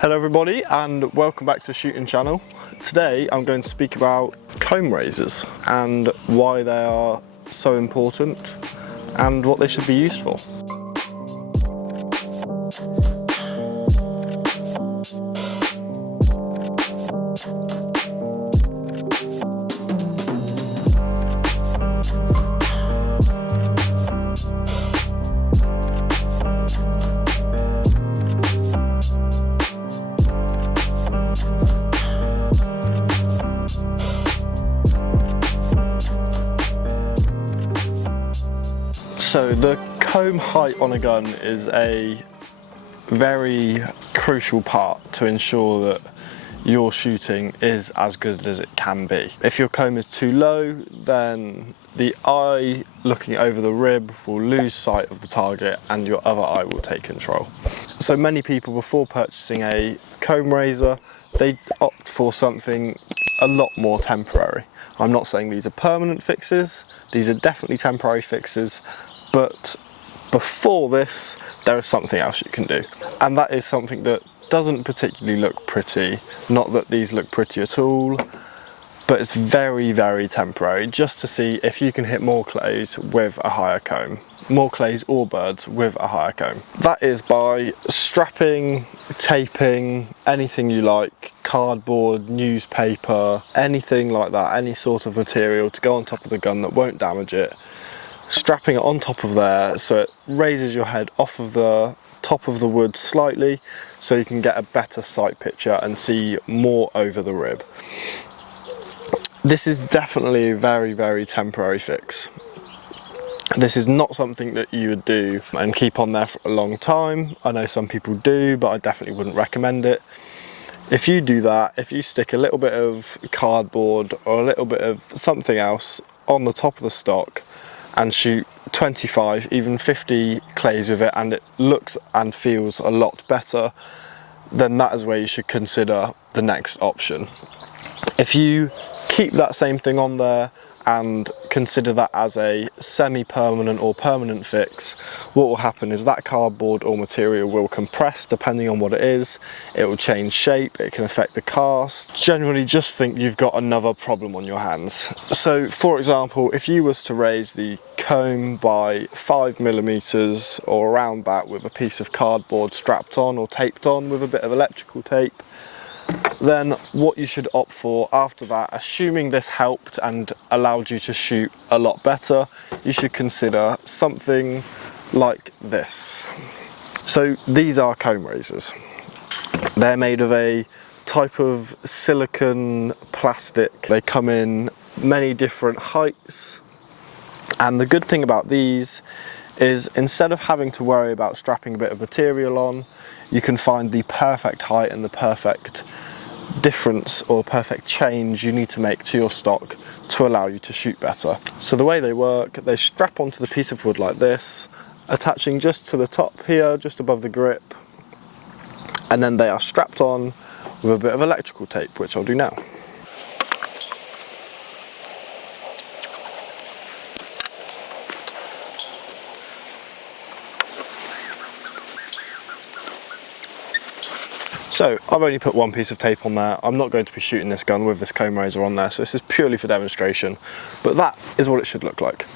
Hello everybody and welcome back to the shooting channel. Today I'm going to speak about comb razors and why they are so important and what they should be used for. So the comb height on a gun is a very crucial part to ensure that your shooting is as good as it can be. If your comb is too low, then the eye looking over the rib will lose sight of the target and your other eye will take control. So many people, before purchasing a comb razor, they opt for something a lot more temporary. I'm not saying these are permanent fixes, these are definitely temporary fixes, but before this, there is something else you can do. And that is something that doesn't particularly look pretty. Not that these look pretty at all, but it's very, very temporary, just to see if you can hit more clays with a higher comb. More clays or birds with a higher comb. That is by strapping, taping, anything you like, cardboard, newspaper, anything like that, any sort of material to go on top of the gun that won't damage it. Strapping it on top of there so it raises your head off of the top of the wood slightly so you can get a better sight picture and see more over the rib. This is definitely a very, very temporary fix. This is not something that you would do and keep on there for a long time. I know some people do, but I definitely wouldn't recommend it. If you do that, if you stick a little bit of cardboard or a little bit of something else on the top of the stock and shoot 25, even 50 clays with it, and it looks and feels a lot better, then that is where you should consider the next option. If you keep that same thing on there and consider that as a semi-permanent or permanent fix, what will happen is that cardboard or material will compress depending on what it is. It will change shape, it can affect the cast. Generally just think you've got another problem on your hands. So for example, if you was to raise the comb by 5mm or around that with a piece of cardboard strapped on or taped on with a bit of electrical tape, then what you should opt for after that, assuming this helped and allowed you to shoot a lot better, you should consider something like this. So these are comb razors. They're made of a type of silicone plastic. They come in many different heights, and the good thing about these is instead of having to worry about strapping a bit of material on, you can find the perfect height and the perfect difference or perfect change you need to make to your stock to allow you to shoot better. So the way they work, they strap onto the piece of wood like this, attaching just to the top here, just above the grip, and then they are strapped on with a bit of electrical tape, which I'll do now. So I've only put one piece of tape on there. I'm not going to be shooting this gun with this comb razor on there, so this is purely for demonstration, but that is what it should look like.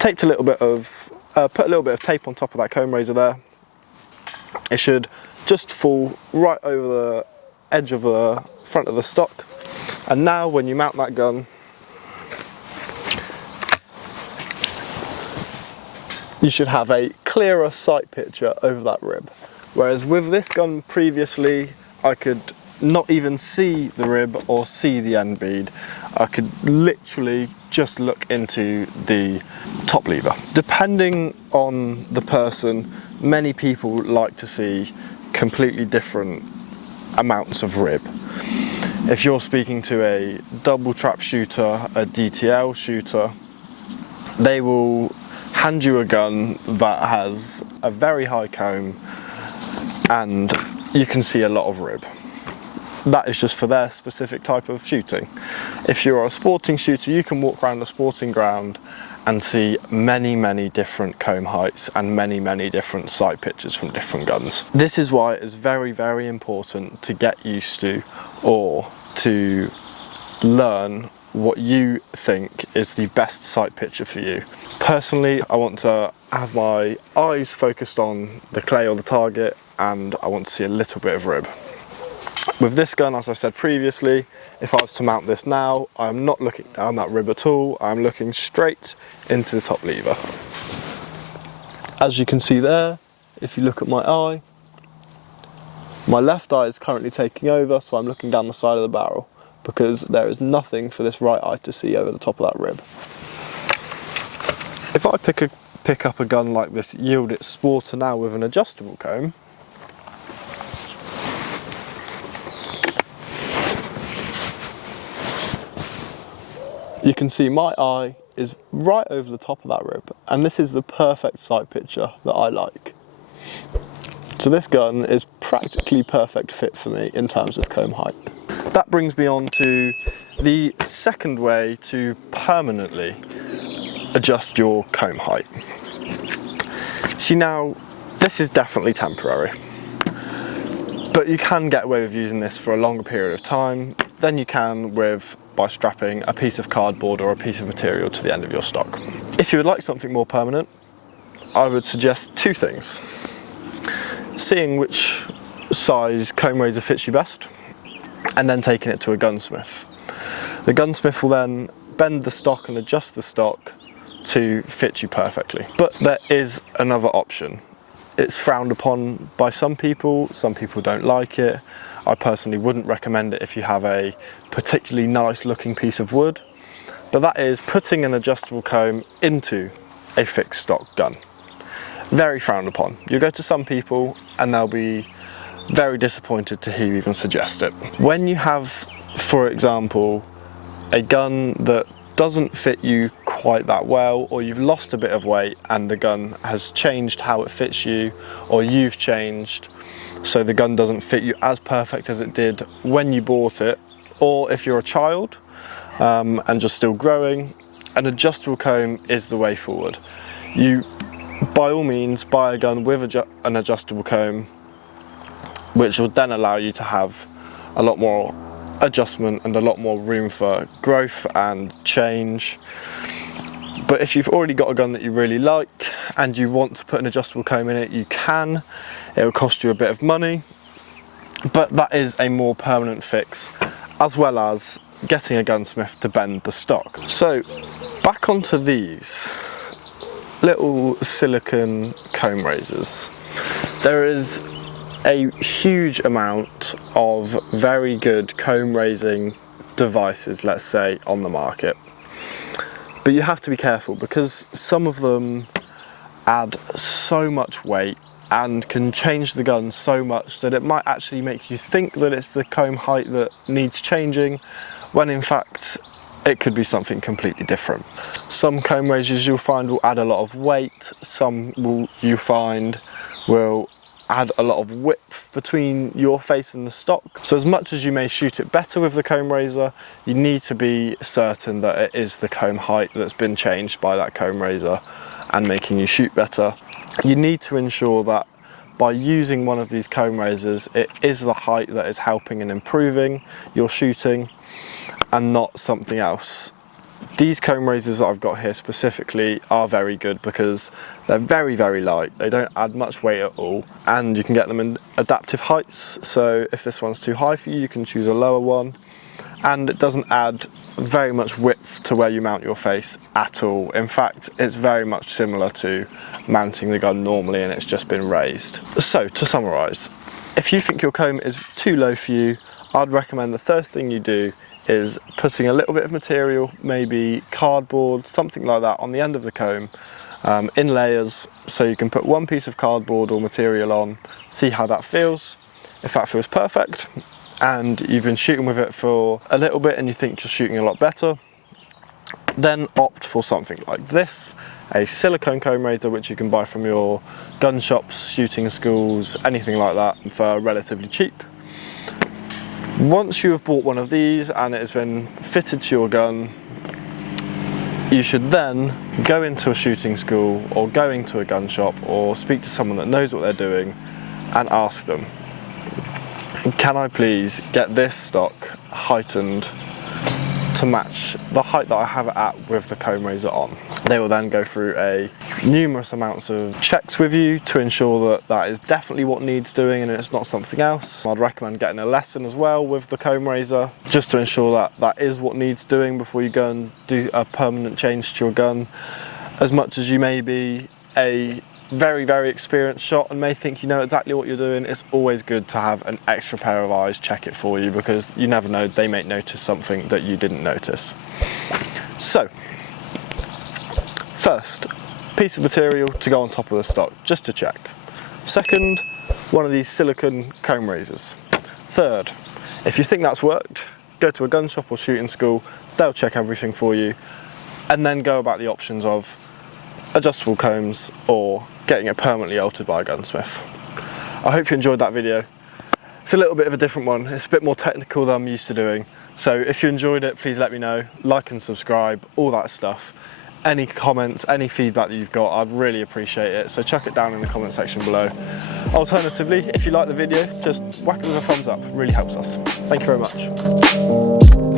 Taped a little bit of, put a little bit of tape on top of that comb razor there. It should just fall right over the edge of the front of the stock. And now when you mount that gun, you should have a clearer sight picture over that rib. Whereas with this gun previously, I could not even see the rib or see the end bead. I could literally just look into the top lever. Depending on the person, many people like to see completely different amounts of rib. If you're speaking to a double trap shooter, a DTL shooter, they will hand you a gun that has a very high comb and you can see a lot of rib. That is just for their specific type of shooting. If you're a sporting shooter, you can walk around the sporting ground and see many different comb heights and many different sight pitches from different guns. This is why it is very important to get used to, or to learn what you think is the best sight picture for you. Personally, I want to have my eyes focused on the clay or the target, and I want to see a little bit of rib. With this gun, as I said previously, if I was to mount this now, I'm not looking down that rib at all, I'm looking straight into the top lever. As you can see there, if you look at my eye, my left eye is currently taking over, so I'm looking down the side of the barrel, because there is nothing for this right eye to see over the top of that rib. If I pick up a gun like this Yield It Sporter now with an adjustable comb, you can see my eye is right over the top of that rib, and this is the perfect sight picture that I like. So this gun is practically perfect fit for me in terms of comb height. That brings me on to the second way to permanently adjust your comb height. See, now this is definitely temporary, but you can get away with using this for a longer period of time than you can by strapping a piece of cardboard or a piece of material to the end of your stock. If you would like something more permanent, I would suggest two things. Seeing which size comb razor fits you best, and then taking it to a gunsmith. The gunsmith will then bend the stock and adjust the stock to fit you perfectly. But there is another option. It's frowned upon by some people don't like it. I personally wouldn't recommend it if you have a particularly nice looking piece of wood, but that is putting an adjustable comb into a fixed stock gun. Very frowned upon. You go to some people and they'll be very disappointed to hear you even suggest it. When you have, for example, a gun that doesn't fit you quite that well, or you've lost a bit of weight and the gun has changed how it fits you, or you've changed so the gun doesn't fit you as perfect as it did when you bought it, or if you're a child and you're still growing, an adjustable comb is the way forward. You, by all means, buy a gun with an adjustable comb, which will then allow you to have a lot more adjustment and a lot more room for growth and change. But if you've already got a gun that you really like and you want to put an adjustable comb in it, you can. It will cost you a bit of money, but that is a more permanent fix, as well as getting a gunsmith to bend the stock. So back onto these little silicone comb razors. There is a huge amount of very good comb raising devices, let's say, on the market. But you have to be careful because some of them add so much weight and can change the gun so much that it might actually make you think that it's the comb height that needs changing, when in fact it could be something completely different. Some comb razors you'll find will add a lot of weight, some you find will add a lot of width between your face and the stock. So as much as you may shoot it better with the comb razor, you need to be certain that it is the comb height that's been changed by that comb razor and making you shoot better. You need to ensure that by using one of these comb razors, it is the height that is helping and improving your shooting and not something else. These comb razors that I've got here specifically are very good because they're very light, they don't add much weight at all, and you can get them in adaptive heights, so if this one's too high for you, you can choose a lower one, and it doesn't add very much width to where you mount your face at all. In fact, it's very much similar to mounting the gun normally and it's just been raised. So to summarise, if you think your comb is too low for you, I'd recommend the first thing you do is putting a little bit of material, maybe cardboard, something like that, on the end of the comb in layers, so you can put one piece of cardboard or material on, see how that feels. If that feels perfect and you've been shooting with it for a little bit and you think you're shooting a lot better, then opt for something like this, a silicone comb razor, which you can buy from your gun shops, shooting schools, anything like that, for relatively cheap. Once you have bought one of these and it has been fitted to your gun, You should then go into a shooting school or go into a gun shop or speak to someone that knows what they're doing and ask them, can I please get this stock heightened to match the height that I have it at with the comb razor on. They will then go through numerous amounts of checks with you to ensure that that is definitely what needs doing and it's not something else. I'd recommend getting a lesson as well with the comb razor, just to ensure that that is what needs doing before you go and do a permanent change to your gun. As much as you may be a very experienced shot and may think you know exactly what you're doing, it's always good to have an extra pair of eyes check it for you, because you never know, they may notice something that you didn't notice. So, first, piece of material to go on top of the stock, just to check. Second, one of these silicone comb razors. Third, if you think that's worked, go to a gun shop or shooting school, they'll check everything for you, and then go about the options of adjustable combs or getting it permanently altered by a gunsmith. I hope you enjoyed that video. It's a little bit of a different one. It's a bit more technical than I'm used to doing. So if you enjoyed it, please let me know. Like and subscribe, all that stuff. Any comments, any feedback that you've got, I'd really appreciate it. So chuck it down in the comment section below. Alternatively, if you like the video, just whack it with a thumbs up. It really helps us. Thank you very much.